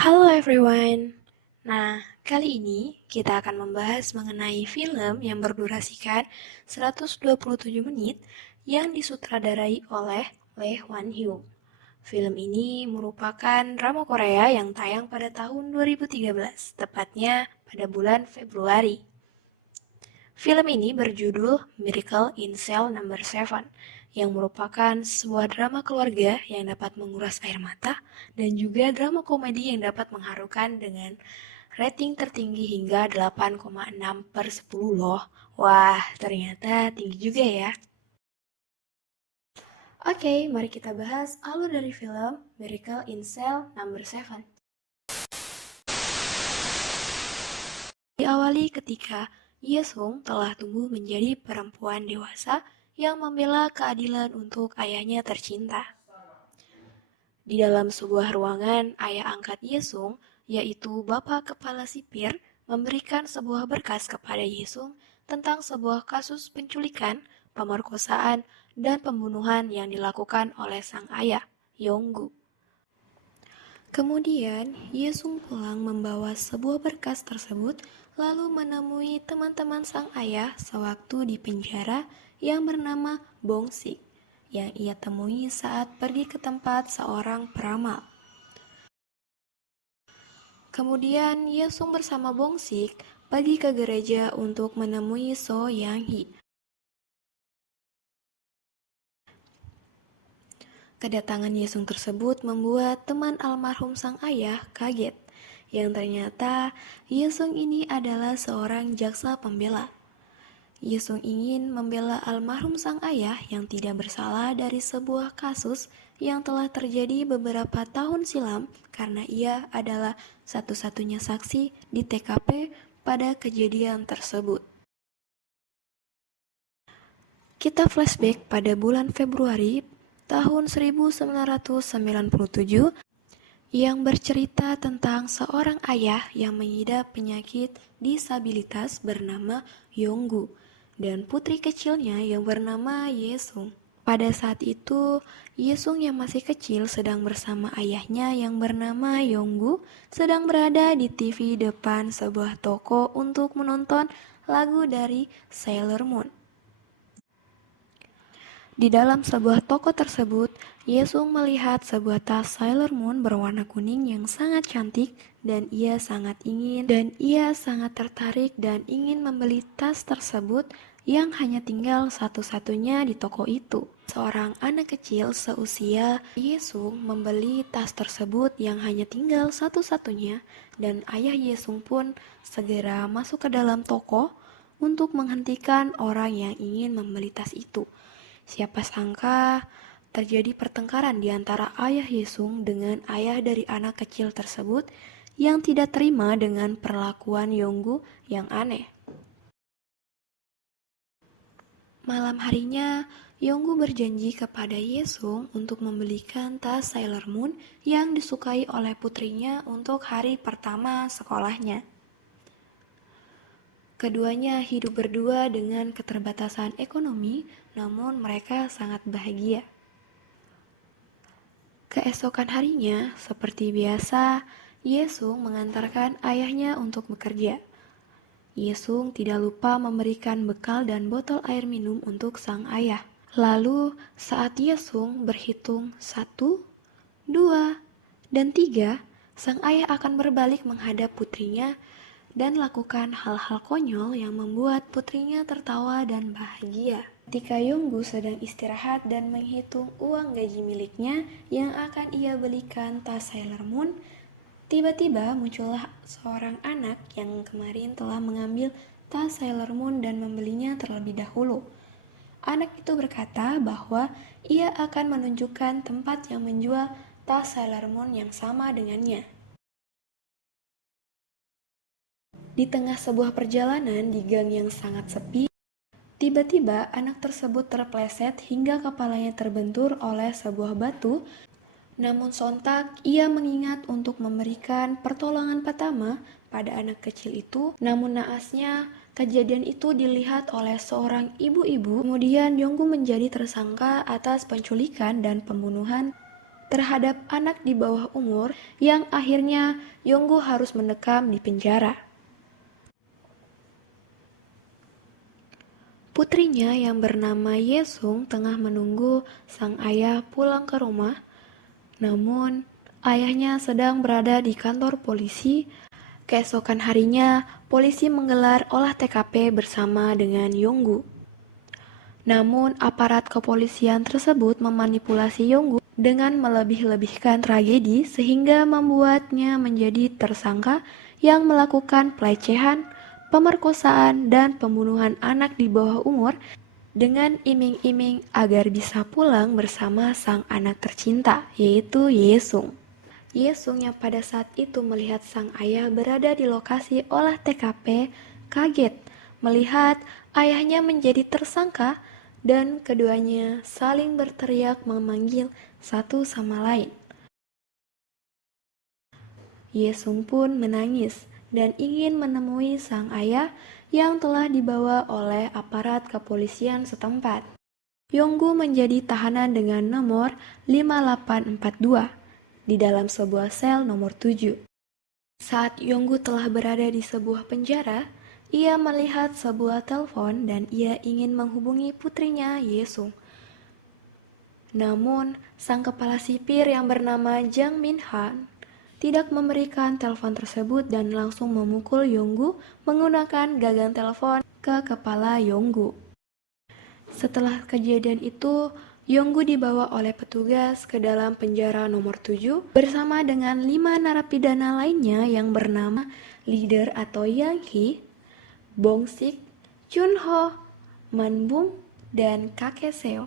Halo everyone. Nah, kali ini kita akan membahas mengenai film yang berdurasikan 127 menit yang disutradarai oleh Lee Hwan Hyung. Film ini merupakan drama Korea yang tayang pada tahun 2013, tepatnya pada bulan Februari. Film ini berjudul Miracle in Cell Number 7, yang merupakan sebuah drama keluarga yang dapat menguras air mata dan juga drama komedi yang dapat mengharukan dengan rating tertinggi hingga 8,6/10 loh. Wah, ternyata tinggi juga ya. Oke, mari kita bahas alur dari film Miracle in Cell Number 7. Diawali ketika Yesung telah tumbuh menjadi perempuan dewasa yang membela keadilan untuk ayahnya tercinta. Di dalam sebuah ruangan, ayah angkat Yesung, yaitu Bapak Kepala Sipir, memberikan sebuah berkas kepada Yesung tentang sebuah kasus penculikan, pemerkosaan, dan pembunuhan yang dilakukan oleh sang ayah, Yonggu. Kemudian, Yesung pulang membawa sebuah berkas tersebut, lalu menemui teman-teman sang ayah sewaktu di penjara yang bernama Bongsik, yang ia temui saat pergi ke tempat seorang peramal. Kemudian, Yesung bersama Bongsik pergi ke gereja untuk menemui So Yang-hee. Kedatangan Yesung tersebut membuat teman almarhum sang ayah kaget, yang ternyata Yesung ini adalah seorang jaksa pembela. Yesung ingin membela almarhum sang ayah yang tidak bersalah dari sebuah kasus yang telah terjadi beberapa tahun silam karena ia adalah satu-satunya saksi di TKP pada kejadian tersebut. Kita flashback pada bulan Februari tahun 1997 yang bercerita tentang seorang ayah yang mengidap penyakit disabilitas bernama Yonggu dan putri kecilnya yang bernama Yesung. Pada saat itu, Yesung yang masih kecil sedang bersama ayahnya yang bernama Yonggu sedang berada di TV depan sebuah toko untuk menonton lagu dari Sailor Moon. Di dalam sebuah toko tersebut, Yesung melihat sebuah tas Sailor Moon berwarna kuning yang sangat cantik dan ia sangat tertarik dan ingin membeli tas tersebut yang hanya tinggal satu-satunya di toko itu. Seorang anak kecil seusia Yesung membeli tas tersebut yang hanya tinggal satu-satunya dan ayah Yesung pun segera masuk ke dalam toko untuk menghentikan orang yang ingin membeli tas itu. Siapa sangka terjadi pertengkaran di antara ayah Yesung dengan ayah dari anak kecil tersebut yang tidak terima dengan perlakuan Yonggu yang aneh. Malam harinya, Yonggu berjanji kepada Yesung untuk membelikan tas Sailor Moon yang disukai oleh putrinya untuk hari pertama sekolahnya. Keduanya hidup berdua dengan keterbatasan ekonomi, namun mereka sangat bahagia. Keesokan harinya, seperti biasa, Yesung mengantarkan ayahnya untuk bekerja. Yesung tidak lupa memberikan bekal dan botol air minum untuk sang ayah. Lalu, saat Yesung berhitung 1, 2, dan 3, sang ayah akan berbalik menghadap putrinya dan lakukan hal-hal konyol yang membuat putrinya tertawa dan bahagia. Ketika Yonggu sedang istirahat dan menghitung uang gaji miliknya yang akan ia belikan tas Sailor Moon, tiba-tiba muncullah seorang anak yang kemarin telah mengambil tas Sailor Moon dan membelinya terlebih dahulu. Anak itu berkata bahwa ia akan menunjukkan tempat yang menjual tas Sailor Moon yang sama dengannya. Di tengah sebuah perjalanan di gang yang sangat sepi, tiba-tiba anak tersebut terpleset hingga kepalanya terbentur oleh sebuah batu. Namun sontak ia mengingat untuk memberikan pertolongan pertama pada anak kecil itu. Namun naasnya kejadian itu dilihat oleh seorang ibu-ibu. Kemudian Yonggu menjadi tersangka atas penculikan dan pembunuhan. terhadap anak di bawah umur yang akhirnya Yonggu harus mendekam di penjara. Putrinya yang bernama Yesung tengah menunggu sang ayah pulang ke rumah, namun ayahnya sedang berada di kantor polisi. Keesokan harinya, polisi menggelar olah TKP bersama dengan Yonggu. Namun, aparat kepolisian tersebut memanipulasi Yonggu dengan melebih-lebihkan tragedi sehingga membuatnya menjadi tersangka yang melakukan pelecehan, pemerkosaan, dan pembunuhan anak di bawah umur dengan iming-iming agar bisa pulang bersama sang anak tercinta, yaitu Yesung. Yesung yang pada saat itu melihat sang ayah berada di lokasi olah TKP kaget melihat ayahnya menjadi tersangka dan keduanya saling berteriak memanggil satu sama lain. Yesung pun menangis dan ingin menemui sang ayah yang telah dibawa oleh aparat kepolisian setempat. Yonggu menjadi tahanan dengan nomor 5842 di dalam sebuah sel nomor 7. Saat Yonggu telah berada di sebuah penjara, ia melihat sebuah telepon dan ia ingin menghubungi putrinya Yesung. Namun, sang kepala sipir yang bernama Jang Min-han tidak memberikan telepon tersebut dan langsung memukul Yonggu menggunakan gagang telepon ke kepala Yonggu. Setelah kejadian itu, Yonggu dibawa oleh petugas ke dalam penjara nomor 7 bersama dengan 5 narapidana lainnya yang bernama Leader atau Yang Hee, Bong Sik, Chun Ho, Man Bum, dan Kake Seo.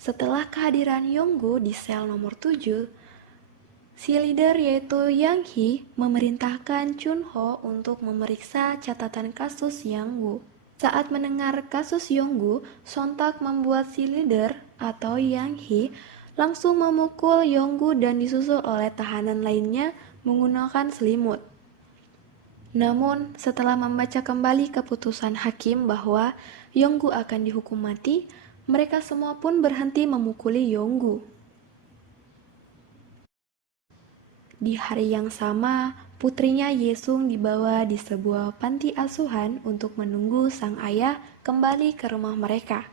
Setelah kehadiran Yonggu di sel nomor 7, si leader yaitu Yang Hee memerintahkan Chun Ho untuk memeriksa catatan kasus Yonggu. Saat mendengar kasus Yonggu, sontak membuat si leader atau Yang Hee langsung memukul Yonggu dan disusul oleh tahanan lainnya menggunakan selimut. Namun, setelah membaca kembali keputusan hakim bahwa Yonggu akan dihukum mati, mereka semua pun berhenti memukuli Yonggu. Di hari yang sama, putrinya Yesung dibawa di sebuah panti asuhan untuk menunggu sang ayah kembali ke rumah mereka.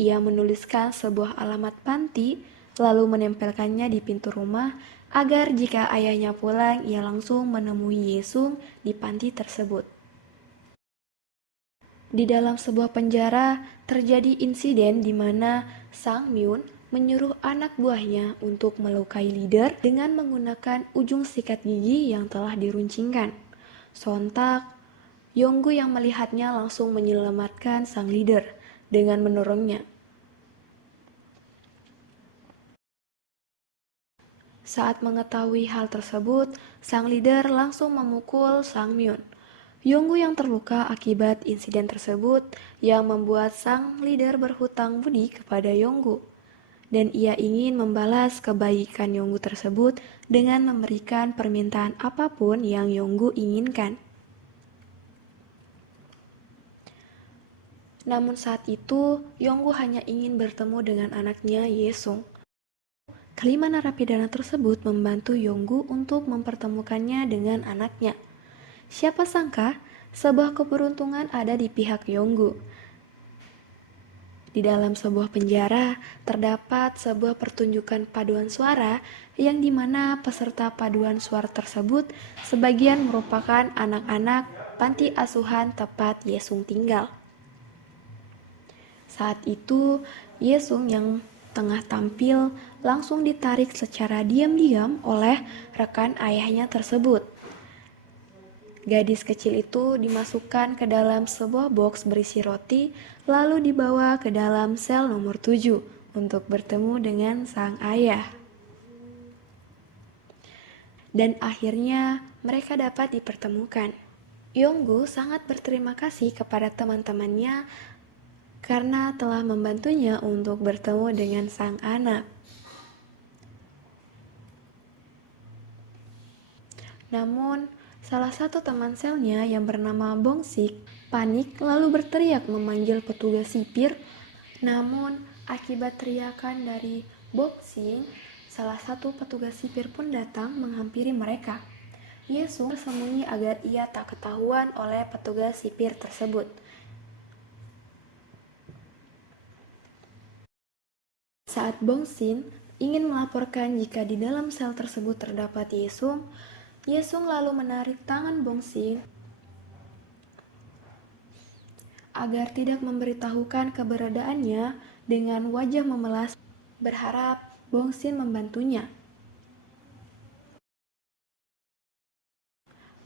Ia menuliskan sebuah alamat panti, lalu menempelkannya di pintu rumah agar jika ayahnya pulang, ia langsung menemui Yesung di panti tersebut. Di dalam sebuah penjara, terjadi insiden di mana Sang Myun menyuruh anak buahnya untuk melukai leader dengan menggunakan ujung sikat gigi yang telah diruncingkan. Sontak, Yonggu yang melihatnya langsung menyelamatkan sang leader dengan mendorongnya. Saat mengetahui hal tersebut, sang leader langsung memukul Sang Myun. Yonggu yang terluka akibat insiden tersebut yang membuat sang leader berhutang budi kepada Yonggu. Dan ia ingin membalas kebaikan Yonggu tersebut dengan memberikan permintaan apapun yang Yonggu inginkan. Namun saat itu, Yonggu hanya ingin bertemu dengan anaknya Yesung. Kelima narapidana tersebut membantu Yonggu untuk mempertemukannya dengan anaknya. Siapa sangka, sebuah keberuntungan ada di pihak Yonggu. Di dalam sebuah penjara, terdapat sebuah pertunjukan paduan suara yang dimana peserta paduan suara tersebut sebagian merupakan anak-anak panti asuhan tempat Yesung tinggal. Saat itu, Yesung yang tengah tampil langsung ditarik secara diam-diam oleh rekan ayahnya tersebut. Gadis kecil itu dimasukkan ke dalam sebuah box berisi roti, lalu dibawa ke dalam sel nomor 7 untuk bertemu dengan sang ayah. Dan akhirnya mereka dapat dipertemukan. Yonggu sangat berterima kasih kepada teman-temannya karena telah membantunya untuk bertemu dengan sang anak. Namun, salah satu teman selnya yang bernama Bong Sik panik lalu berteriak memanggil petugas sipir. Namun, akibat teriakan dari Boxing, salah satu petugas sipir pun datang menghampiri mereka. Yesung bersembunyi agar ia tak ketahuan oleh petugas sipir tersebut. Saat Boxing ingin melaporkan jika di dalam sel tersebut terdapat Yesung, Yesung lalu menarik tangan Boxing agar tidak memberitahukan keberadaannya dengan wajah memelas, berharap Boxing membantunya.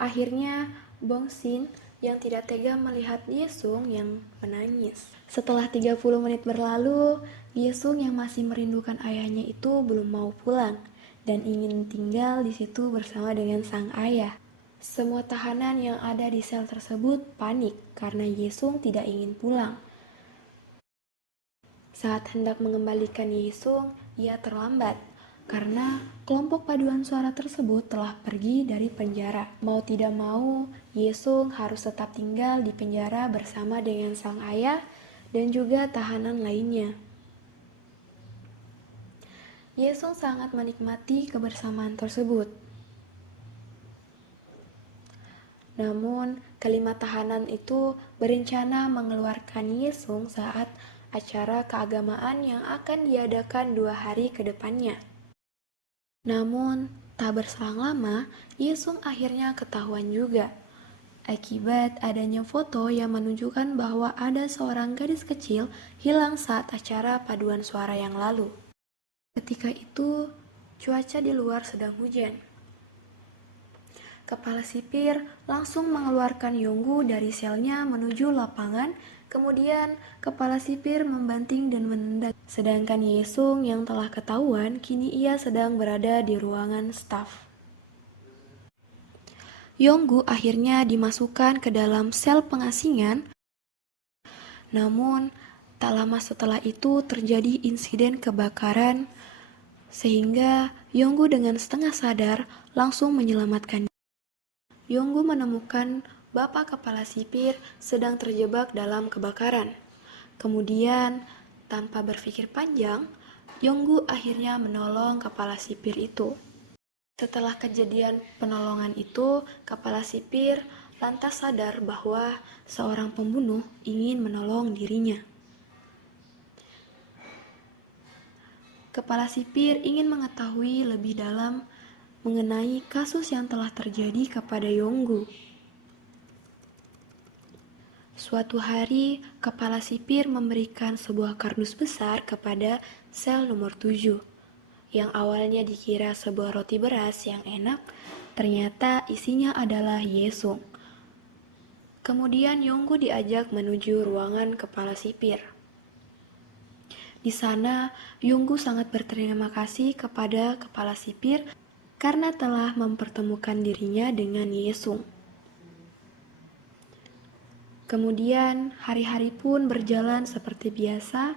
Akhirnya, Boxing yang tidak tega melihat Yesung yang menangis. Setelah 30 menit berlalu, Yesung yang masih merindukan ayahnya itu belum mau pulang dan ingin tinggal di situ bersama dengan sang ayah. Semua tahanan yang ada di sel tersebut panik karena Yesung tidak ingin pulang. Saat hendak mengembalikan Yesung, ia terlambat karena kelompok paduan suara tersebut telah pergi dari penjara. Mau tidak mau, Yesung harus tetap tinggal di penjara bersama dengan sang ayah dan juga tahanan lainnya. Yesung sangat menikmati kebersamaan tersebut. Namun, kelima tahanan itu berencana mengeluarkan Yesung saat acara keagamaan yang akan diadakan 2 hari ke depannya. Namun, tak berselang lama, Yesung akhirnya ketahuan juga. Akibat adanya foto yang menunjukkan bahwa ada seorang gadis kecil hilang saat acara paduan suara yang lalu. Ketika itu, cuaca di luar sedang hujan. Kepala sipir langsung mengeluarkan Yonggu dari selnya menuju lapangan. Kemudian kepala sipir membanting dan menendang. Sedangkan Yesung yang telah ketahuan kini ia sedang berada di ruangan staf. Yonggu akhirnya dimasukkan ke dalam sel pengasingan. Namun tak lama setelah itu terjadi insiden kebakaran sehingga Yonggu dengan setengah sadar langsung menyelamatkan. Yonggu menemukan bapak kepala sipir sedang terjebak dalam kebakaran. Kemudian, tanpa berpikir panjang, Yonggu akhirnya menolong kepala sipir itu. Setelah kejadian penolongan itu, kepala sipir lantas sadar bahwa seorang pembunuh ingin menolong dirinya. Kepala sipir ingin mengetahui lebih dalam mengenai kasus yang telah terjadi kepada Yonggu. Suatu hari, kepala sipir memberikan sebuah kardus besar kepada sel nomor 7. Yang awalnya dikira sebuah roti beras yang enak, ternyata isinya adalah Yesung. Kemudian Yonggu diajak menuju ruangan kepala sipir. Di sana, Yonggu sangat berterima kasih kepada kepala sipir karena telah mempertemukan dirinya dengan Yesung. Kemudian, hari-hari pun berjalan seperti biasa.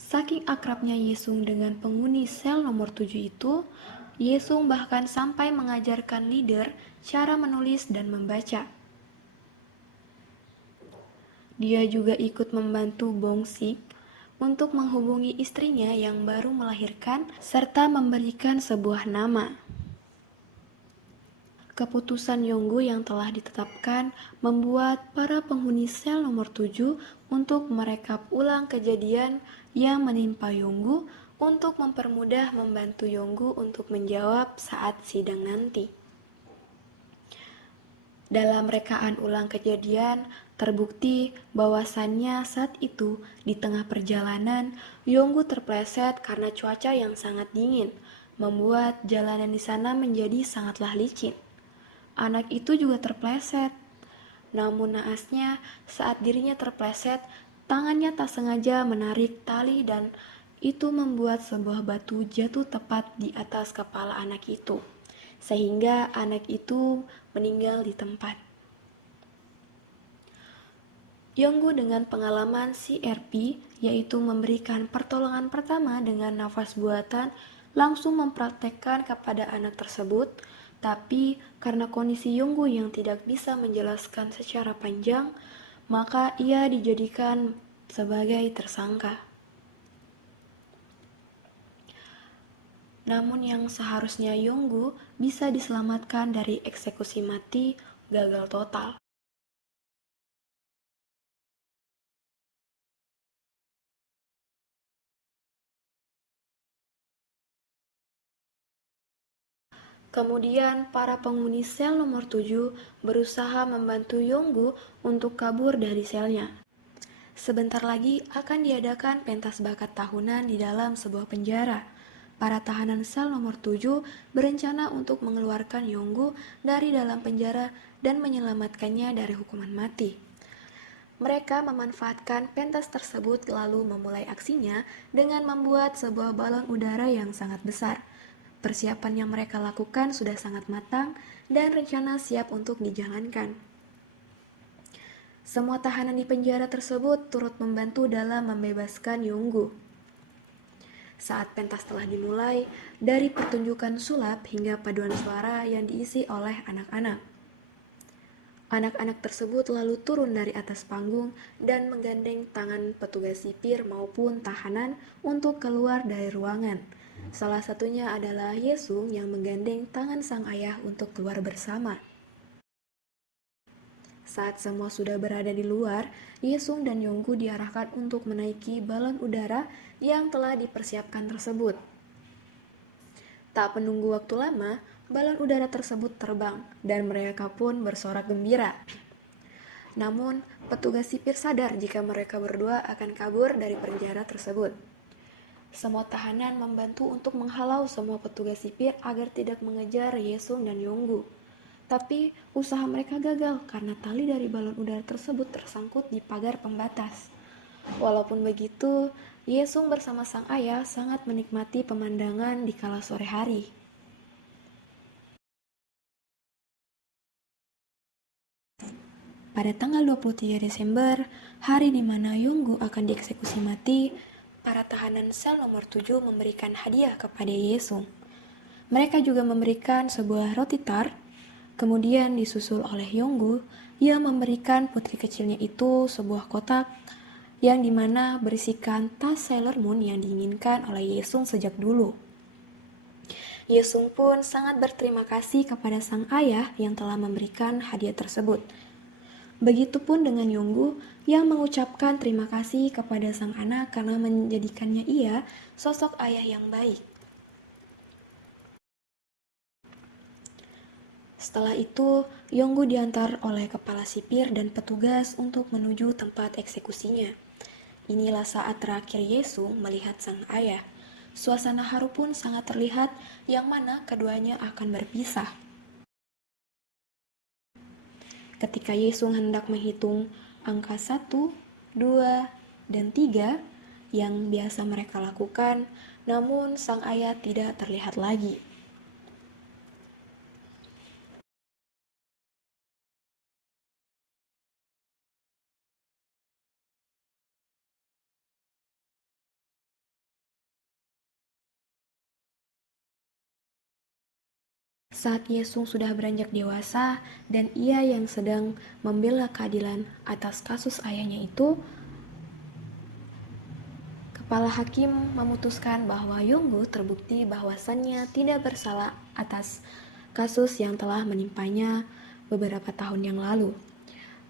Saking akrabnya Yesung dengan penghuni sel nomor 7 itu, Yesung bahkan sampai mengajarkan leader cara menulis dan membaca. Dia juga ikut membantu Bongsik untuk menghubungi istrinya yang baru melahirkan serta memberikan sebuah nama. Keputusan Yonggu yang telah ditetapkan membuat para penghuni sel nomor 7 untuk merekap ulang kejadian yang menimpa Yonggu untuk mempermudah membantu Yonggu untuk menjawab saat sidang nanti. Dalam rekaan ulang kejadian, terbukti bahwasannya saat itu di tengah perjalanan Yonggu terpleset karena cuaca yang sangat dingin, membuat jalanan di sana menjadi sangatlah licin. Anak itu juga terpleset. Namun naasnya, saat dirinya terpleset, tangannya tak sengaja menarik tali dan itu membuat sebuah batu jatuh tepat di atas kepala anak itu, sehingga anak itu meninggal di tempat. Yonggu dengan pengalaman CRP, yaitu memberikan pertolongan pertama dengan nafas buatan, langsung mempraktekkan kepada anak tersebut. Tapi karena kondisi Yonggu yang tidak bisa menjelaskan secara panjang, maka ia dijadikan sebagai tersangka. Namun yang seharusnya Yonggu bisa diselamatkan dari eksekusi mati gagal total. Kemudian para penghuni sel nomor 7 berusaha membantu Yonggu untuk kabur dari selnya. Sebentar lagi akan diadakan pentas bakat tahunan di dalam sebuah penjara. Para tahanan sel nomor 7 berencana untuk mengeluarkan Yonggu dari dalam penjara dan menyelamatkannya dari hukuman mati. Mereka memanfaatkan pentas tersebut lalu memulai aksinya dengan membuat sebuah balon udara yang sangat besar. Persiapan yang mereka lakukan sudah sangat matang dan rencana siap untuk dijalankan. Semua tahanan di penjara tersebut turut membantu dalam membebaskan Yonggu. Saat pentas telah dimulai, dari pertunjukan sulap hingga paduan suara yang diisi oleh anak-anak. Anak-anak tersebut lalu turun dari atas panggung dan menggandeng tangan petugas sipir maupun tahanan untuk keluar dari ruangan. Salah satunya adalah Yesung yang menggandeng tangan sang ayah untuk keluar bersama. Saat semua sudah berada di luar, Yesung dan Yonggu diarahkan untuk menaiki balon udara yang telah dipersiapkan tersebut. Tak menunggu waktu lama, balon udara tersebut terbang dan mereka pun bersorak gembira. Namun, petugas sipir sadar jika mereka berdua akan kabur dari penjara tersebut. Semua tahanan membantu untuk menghalau semua petugas sipir agar tidak mengejar Yesung dan Yonggu. Tapi usaha mereka gagal karena tali dari balon udara tersebut tersangkut di pagar pembatas. Walaupun begitu, Yesung bersama sang ayah sangat menikmati pemandangan di kala sore hari. Pada tanggal 23 Desember, hari di mana Yonggu akan dieksekusi mati, para tahanan sel nomor 7 memberikan hadiah kepada Yesung. Mereka juga memberikan sebuah roti tart. Kemudian disusul oleh Yonggu yang memberikan putri kecilnya itu sebuah kotak yang dimana berisikan tas Sailor Moon yang diinginkan oleh Yesung sejak dulu. Yesung pun sangat berterima kasih kepada sang ayah yang telah memberikan hadiah tersebut. Begitupun dengan Yonggu yang mengucapkan terima kasih kepada sang anak karena menjadikannya ia sosok ayah yang baik. Setelah itu, Yonggu diantar oleh kepala sipir dan petugas untuk menuju tempat eksekusinya. Inilah saat terakhir Yesung melihat sang ayah. Suasana haru pun sangat terlihat yang mana keduanya akan berpisah. Ketika Yesung hendak menghitung angka 1, 2, dan 3 yang biasa mereka lakukan, namun sang ayah tidak terlihat lagi. Saat Yesung sudah beranjak dewasa dan ia yang sedang membela keadilan atas kasus ayahnya itu, kepala hakim memutuskan bahwa Yonggu terbukti bahwasannya tidak bersalah atas kasus yang telah menimpanya beberapa tahun yang lalu.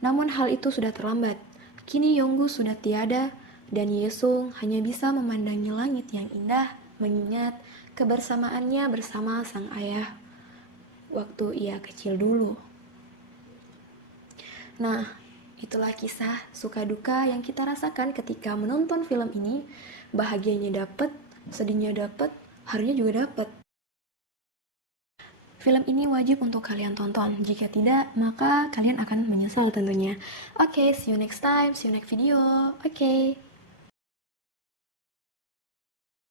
Namun hal itu sudah terlambat. Kini Yonggu sudah tiada dan Yesung hanya bisa memandangi langit yang indah mengingat kebersamaannya bersama sang ayah waktu ia kecil dulu. Nah, itulah kisah suka duka yang kita rasakan ketika menonton film ini. Bahagianya dapet, sedihnya dapet, harunya juga dapet. Film ini wajib untuk kalian tonton. Jika tidak, maka kalian akan menyesal tentunya. Oke, see you next time, see you next video. Oke.